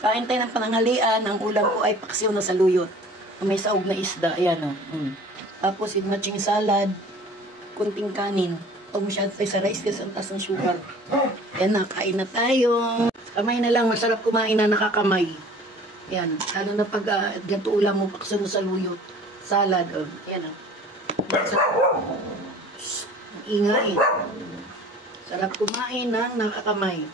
Kain tayo ng pananghalian. Ang ulam ko ay paksiw na saluyot. May saog na isda. Ayan o. Tapos yung matching salad. Kunting kanin. Huwag masyado tayo sa rice kasi ang taas ng sugar. Ayan na, kain na tayo. Kamay na lang. Masarap kumain na nakakamay. Ayan. Lalo na pag ganito ulam mo, paksiw na saluyot. Salad. Ayan o. Ingay. Sarap kumain ng nakakamay.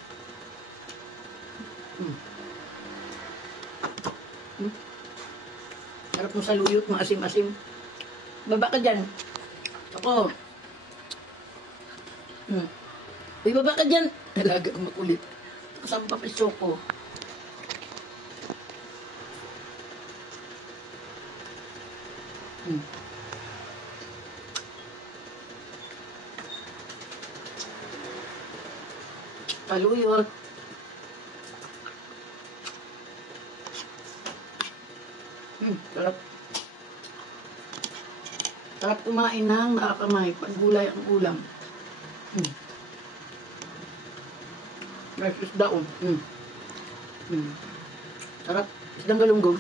Sarap mo saluyot, maasim-asim. Baba ka dyan. Ako. Uy, baba ka dyan. Nalaga ang makulit. Kasama pa choco. Saluyot. Sarap. Sarap kumain ng nakakamay. Paggulay ang ulam. May isda o. Sarap. Isdang galunggong.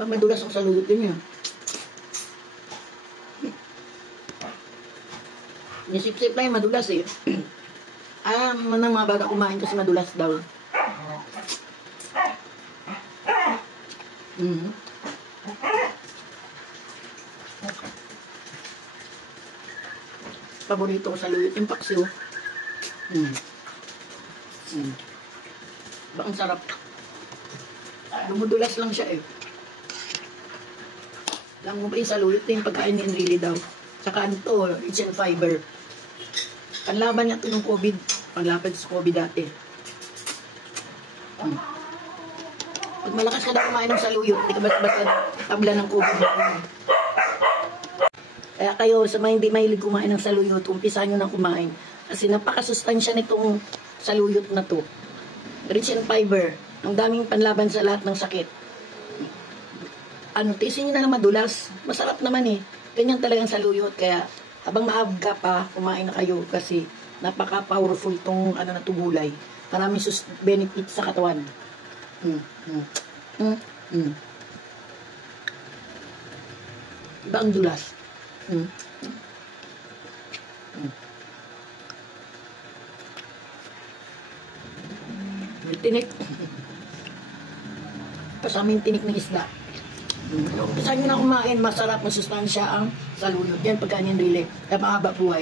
Pag madulas ang salutin niya. Nisip-sip lang yung madulas eh. Manang mga bata kumain kasi madulas daw. Paborito ko sa luyot yung paksiw. Bakang sarap. Dumudulas lang siya eh. Lang mo ba yung saluyot yung pagkain ni Enrile daw. Saka ano to, rich in fiber. Panlaban niya ito ng COVID. Panlaban sa COVID dati. Pag malakas ka daw kumain ng saluyot, hindi ka basta tabla ng COVID. Kaya kayo, sa mga hindi mahilig kumain ng saluyot, umpisa nyo na kumain. Kasi napakasustansya nitong saluyot na to. Rich in fiber. Ang daming panlaban sa lahat ng sakit. Tiisin nyo na lang madulas. Masarap naman eh. Ganyan talagang saluyot. Kaya habang maaga pa, kumain na kayo kasi napaka-powerful tong na gulay. Maraming benefits sa katawan. Iba ang dulas. May tinik. Kasama yung tinik ng isda. Umpisa nyo na kumain, masarap, masustansya ang saluyot. Yan pagkain yung Enrile. Kaya mahaba buhay.